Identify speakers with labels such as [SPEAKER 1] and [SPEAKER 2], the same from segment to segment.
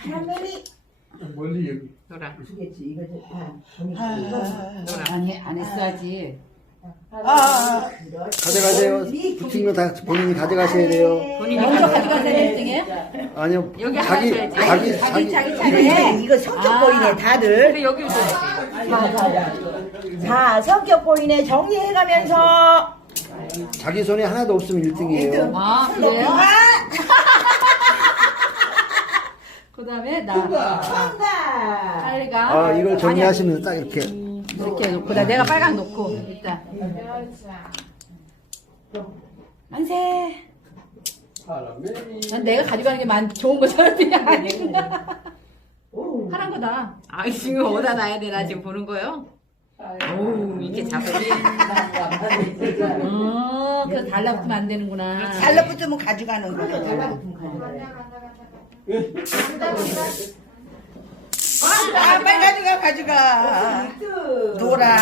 [SPEAKER 1] 할머니
[SPEAKER 2] 멀리 여기.
[SPEAKER 3] 노랑.
[SPEAKER 1] 주겠지. 이거
[SPEAKER 3] 노랑.
[SPEAKER 4] 안 했어야지.
[SPEAKER 5] 가져가세요. 붙인 거 다 본인이 가져가셔야 돼요.
[SPEAKER 3] 본인이
[SPEAKER 4] 먼저
[SPEAKER 3] 가져가.
[SPEAKER 4] 가져가세요 1등에.
[SPEAKER 5] 아니요.
[SPEAKER 3] 여기
[SPEAKER 5] 자기
[SPEAKER 3] 하나
[SPEAKER 5] 자기
[SPEAKER 4] 자기
[SPEAKER 5] 자기
[SPEAKER 4] 차례.
[SPEAKER 1] 이거 성격 보이네 다들.
[SPEAKER 3] 근데 여기 있어야지.
[SPEAKER 1] 자 성격 보이네 정리해가면서.
[SPEAKER 5] 자기 손에 하나도 없으면 1등이에요.
[SPEAKER 4] 아 그래요? 그다음에 나
[SPEAKER 1] 정답.
[SPEAKER 4] 빨간.
[SPEAKER 5] 아, 이걸 정리하시면 딱 이렇게.
[SPEAKER 4] 이렇게 놓고 내가 빨강 놓고 일단. 만세. 난 내가 가져가는 게 좋은 거잖아. 아니구나. 하란 거다.
[SPEAKER 3] 아, 지금 어디다 놔야 돼? 나 지금 보는 거요? 오, 이렇게 작업이.
[SPEAKER 4] 그래서 달라붙으면 안 되는구나.
[SPEAKER 1] 달라붙으면 가져가는 거죠. 달라붙으면 가져가. 빨리 가져가. 노랑.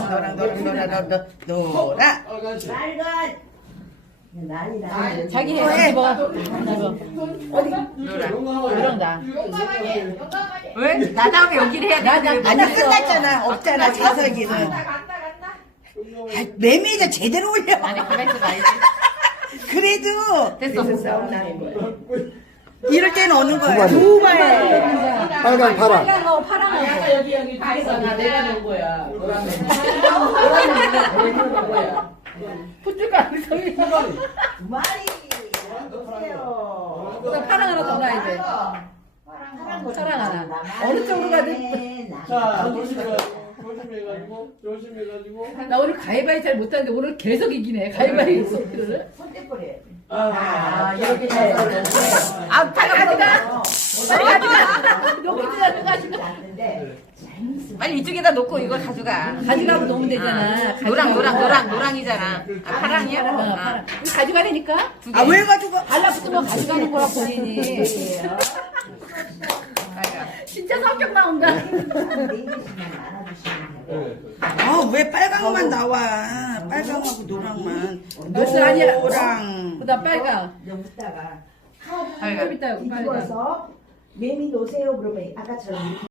[SPEAKER 1] 빨간.
[SPEAKER 4] 자기 해. 집어.
[SPEAKER 3] 노랑.
[SPEAKER 4] 나.
[SPEAKER 3] 왜? 나 다음에 여기를 해야 돼.
[SPEAKER 1] 아니 끝났잖아. 없잖아 자석이는. 매미도 제대로 올려.
[SPEAKER 3] 아니, 가만있어 봐야지.
[SPEAKER 1] 그래도
[SPEAKER 3] 됐어.
[SPEAKER 1] 이럴 때는 오는 거야.
[SPEAKER 5] 두
[SPEAKER 1] 두 발.
[SPEAKER 5] 빨강 파랑.
[SPEAKER 4] 빨강하고 파랑하고.
[SPEAKER 6] 여기 나 내가 놓은 거야.
[SPEAKER 4] 붙을까 안 성이.
[SPEAKER 1] 말이. 보세요.
[SPEAKER 4] 그다음 파랑 하나 더 놔야 돼. 파랑 하나. 어느 쪽으로 가든.
[SPEAKER 2] 자, 조심해가지고.
[SPEAKER 4] 나 오늘 가위바위 잘 못하는데 오늘 계속 이기네. 가위바위 소리를.
[SPEAKER 1] 이렇게
[SPEAKER 3] 아, 빨리 가져가. 빨리 가져가.
[SPEAKER 4] 놓고 가져가.
[SPEAKER 3] 빨리 이쪽에다 놓고 이거 가져가.
[SPEAKER 4] 가져가고 놓으면 되잖아.
[SPEAKER 3] 노랑이잖아. 아, 파랑이야?
[SPEAKER 4] 파랑. 이거 가져가라니까?
[SPEAKER 1] 아 왜 가지고?
[SPEAKER 4] 달라붙으면 가져가는 거야 본인이. 진짜 성격 나온다.
[SPEAKER 1] 아 왜 빨강만 나와? 빨강하고 노랑만.
[SPEAKER 4] 벌써 아니야.
[SPEAKER 1] 노랑.
[SPEAKER 4] 그다음 빨강.
[SPEAKER 1] 여기다가
[SPEAKER 4] 좀 이따 빨강.
[SPEAKER 1] 뒤집어서 매미 놓으세요. 그러면 아까처럼 이렇게.